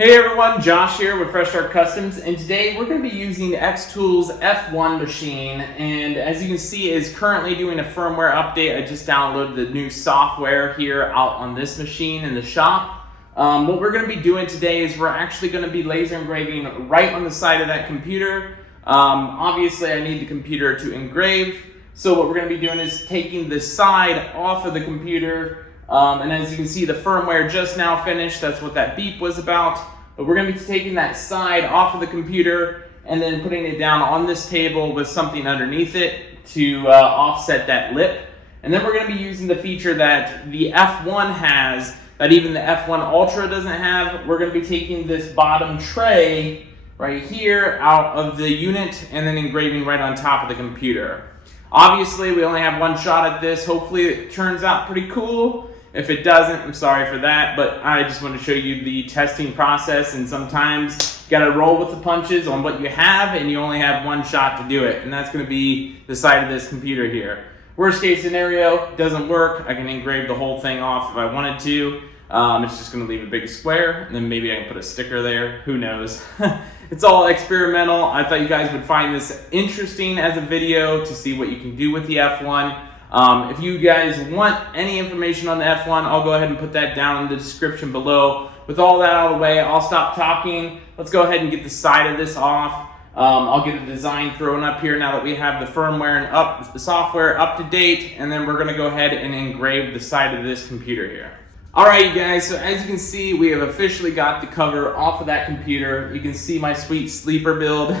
Hey everyone, Josh here with Fresh Start Customs, and today we're going to be using xTool's F1 machine, and as you can see, it is currently doing a firmware update. I just downloaded the new software here out on this machine in the shop. What we're going to be doing today is we're actually going to be laser engraving right on the side of that computer. Obviously I need the computer to engrave, so what we're going to be doing is taking the side off of the computer. And as you can see, the firmware just now finished. That's what that beep was about. But we're going to be taking that side off of the computer and then putting it down on this table with something underneath it to offset that lip. And then we're going to be using the feature that the F1 has that even the F1 Ultra doesn't have. We're going to be taking this bottom tray right here out of the unit and then engraving right on top of the computer. Obviously, we only have one shot at this. Hopefully it turns out pretty cool. If it doesn't, I'm sorry for that, but I just want to show you the testing process, and sometimes you gotta roll with the punches on what you have, and you only have one shot to do it, and that's gonna be the side of this computer here. Worst case scenario, doesn't work, I can engrave the whole thing off if I wanted to. It's just gonna leave a big square, and then maybe I can put a sticker there, who knows. It's all experimental. I thought you guys would find this interesting as a video to see what you can do with the F1. If you guys want any information on the F1, I'll go ahead and put that down in the description below. With all that out of the way, I'll stop talking. Let's go ahead and get the side of this off. I'll get a design thrown up here now that we have the firmware and the software up to date, and then we're gonna go ahead and engrave the side of this computer here. Alright you guys, so as you can see, we have officially got the cover off of that computer. You can see my sweet sleeper build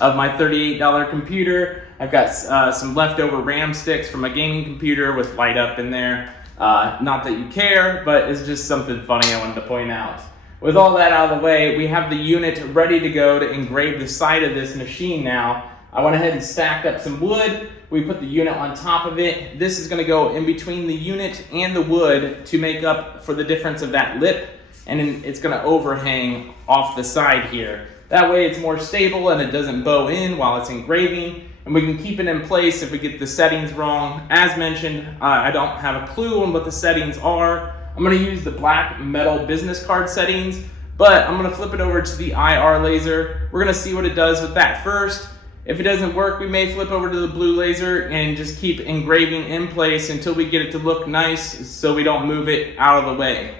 of my $38 computer. I've got some leftover RAM sticks from a gaming computer with light up in there. Not that you care, but it's just something funny I wanted to point out. With all that out of the way, we have the unit ready to go to engrave the side of this machine now. I went ahead and stacked up some wood. We put the unit on top of it. This is going to go in between the unit and the wood to make up for the difference of that lip, and then it's going to overhang off the side here. That way it's more stable and it doesn't bow in while it's engraving, and we can keep it in place if we get the settings wrong. As mentioned, I don't have a clue on what the settings are. I'm going to use the black metal business card settings, but I'm going to flip it over to the IR laser. We're going to see what it does with that first. If it doesn't work, we may flip over to the blue laser and just keep engraving in place until we get it to look nice so we don't move it out of the way.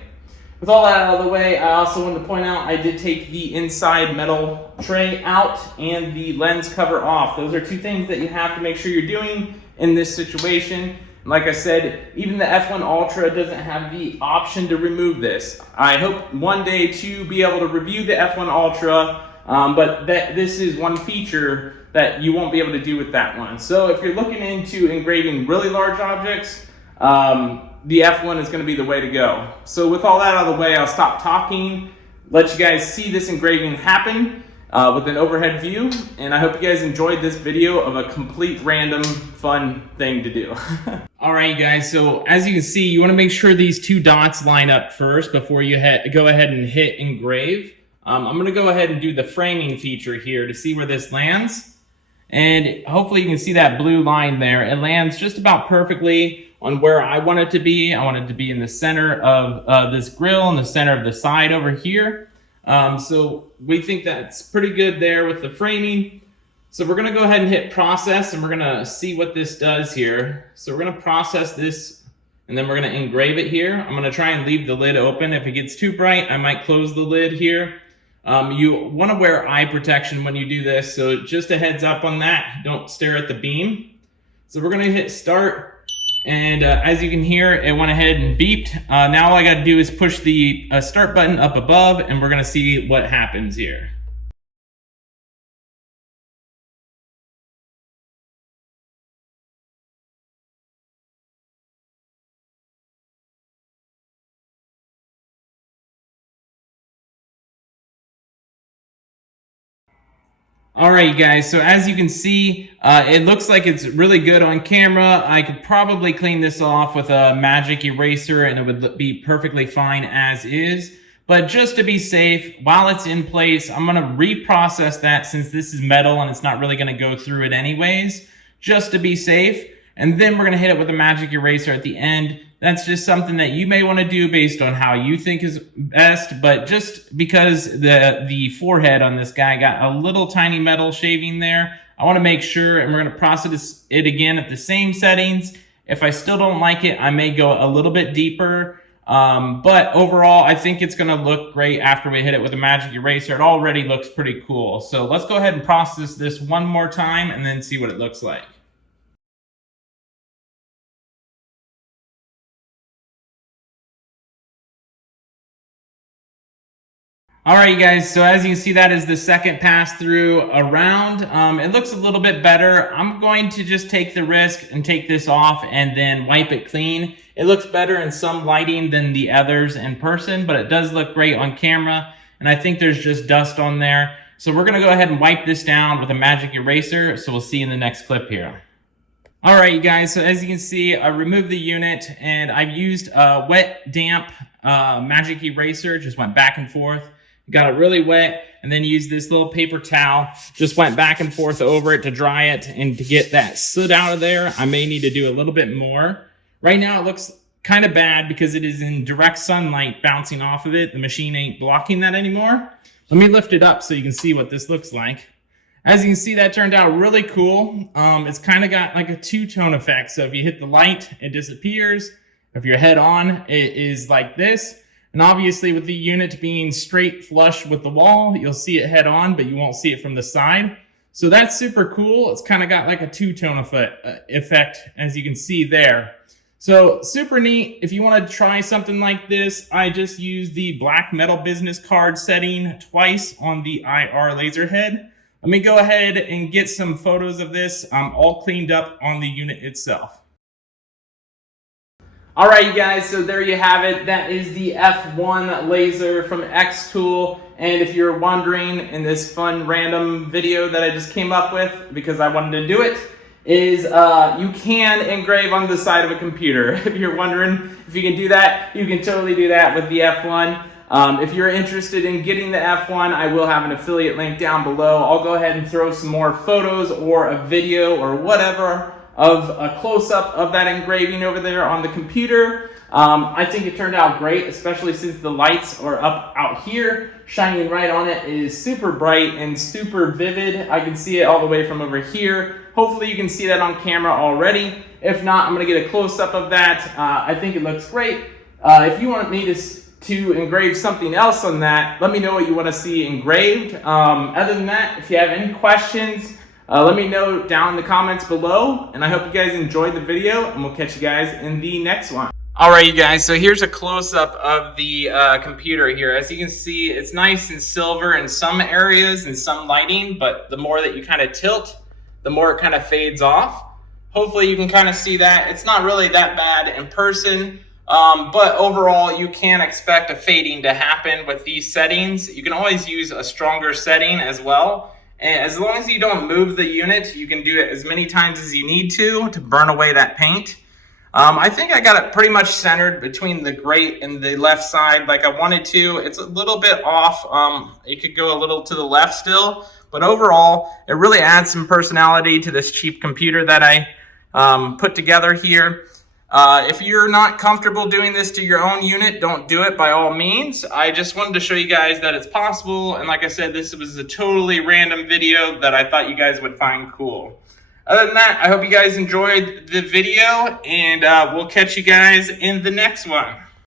With all that out of the way, I also wanted to point out I did take the inside metal tray out and the lens cover off. Those are two things that you have to make sure you're doing in this situation. Like I said, even the F1 Ultra doesn't have the option to remove this. I hope one day to be able to review the F1 Ultra, but this is one feature that you won't be able to do with that one. So if you're looking into engraving really large objects, the F1 is going to be the way to go. So with all that out of the way, I'll stop talking, let you guys see this engraving happen with an overhead view, and I hope you guys enjoyed this video of a complete random fun thing to do. Alright guys, so as you can see, you want to make sure these two dots line up first before you go ahead and hit engrave. I'm going to go ahead and do the framing feature here to see where this lands. And hopefully you can see that blue line there. It lands just about perfectly on where I want it to be. I want it to be in the center of this grill, in the center of the side over here. So we think that's pretty good there with the framing. So we're going to go ahead and hit process, and we're going to see what this does here. So we're going to process this, and then we're going to engrave it here. I'm going to try and leave the lid open. If it gets too bright, I might close the lid here. You want to wear eye protection when you do this, so just a heads up on that. Don't stare at the beam. So we're going to hit start, and as you can hear, it went ahead and beeped. Now all I got to do is push the start button up above, and we're going to see what happens here. Alright you guys, so as you can see, it looks like it's really good on camera. I could probably clean this off with a magic eraser and it would be perfectly fine as is. But just to be safe, while it's in place, I'm going to reprocess that since this is metal and it's not really going to go through it anyways, just to be safe. And then we're going to hit it with a magic eraser at the end That's just something that you may want to do based on how you think is best. But just because the forehead on this guy got a little tiny metal shaving there, I want to make sure, and we're going to process it again at the same settings. If I still don't like it, I may go a little bit deeper. But overall, I think it's going to look great after we hit it with a magic eraser. It already looks pretty cool. So let's go ahead and process this one more time and then see what it looks like. All right, you guys, so as you can see, that is the second pass through around. It looks a little bit better. I'm going to just take the risk and take this off and then wipe it clean. It looks better in some lighting than the others in person, but it does look great on camera. And I think there's just dust on there. So we're gonna go ahead and wipe this down with a magic eraser. So we'll see you in the next clip here. All right, you guys, so as you can see, I removed the unit and I've used a wet, damp magic eraser, just went back and forth. Got it really wet, and then used this little paper towel, just went back and forth over it to dry it, and to get that soot out of there, I may need to do a little bit more. Right now it looks kind of bad because it is in direct sunlight bouncing off of it. The machine ain't blocking that anymore. Let me lift it up so you can see what this looks like. As you can see, that turned out really cool. It's kind of got like a two-tone effect, so if you hit the light, it disappears. If you're head on, it is like this. And obviously with the unit being straight flush with the wall, you'll see it head on, but you won't see it from the side. So that's super cool. It's kind of got like a two-tone effect, as you can see there. So super neat. If you want to try something like this, I just used the black metal business card setting twice on the IR laser head. Let me go ahead and get some photos of this all cleaned up on the unit itself. All right, you guys, so there you have it. That is the F1 laser from xTool. And if you're wondering, in this fun random video that I just came up with, because I wanted to do it, is you can engrave on the side of a computer. If you're wondering if you can do that, you can totally do that with the F1. If you're interested in getting the F1, I will have an affiliate link down below. I'll go ahead and throw some more photos or a video or whatever of a close-up of that engraving over there on the computer. I think it turned out great, especially since the lights are up out here, shining right on it. It is super bright and super vivid. I can see it all the way from over here. Hopefully you can see that on camera already. If not, I'm gonna get a close-up of that. I think it looks great. If you want me to engrave something else on that, let me know what you wanna see engraved. Other than that, if you have any questions, let me know down in the comments below, and I hope you guys enjoyed the video, and we'll catch you guys in the next one. All right, you guys, so here's a close-up of the computer here. As you can see, it's nice and silver in some areas and some lighting, but the more that you kind of tilt, the more it kind of fades off. Hopefully you can kind of see that. It's not really that bad in person, but overall you can expect a fading to happen with these settings. You can always use a stronger setting as well. And as long as you don't move the unit, you can do it as many times as you need to burn away that paint. I think I got it pretty much centered between the grate and the left side like I wanted to. It's a little bit off. It could go a little to the left still, but overall, it really adds some personality to this cheap computer that I put together here. If you're not comfortable doing this to your own unit, don't do it by all means. I just wanted to show you guys that it's possible. And like I said, this was a totally random video that I thought you guys would find cool. Other than that, I hope you guys enjoyed the video, and we'll catch you guys in the next one.